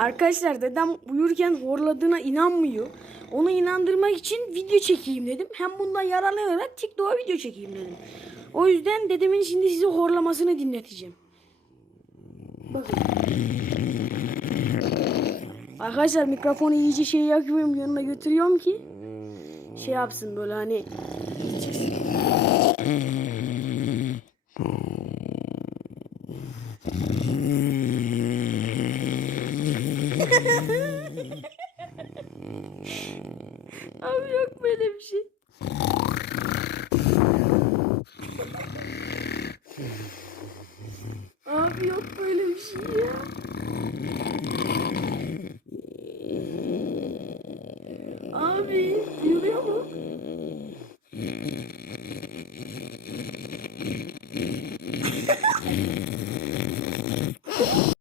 Arkadaşlar dedem uyurken horladığına inanmıyor. Onu inandırmak için video çekeyim dedim. Hem bundan yararlanarak TikTok'a video çekeyim dedim. O yüzden dedemin şimdi size horlamasını dinleteceğim. Bakın. Arkadaşlar mikrofonu iyice şey yakıyorum, yanına götürüyorum ki şey yapsın böyle hani çıksın. Abi yok böyle bir şey.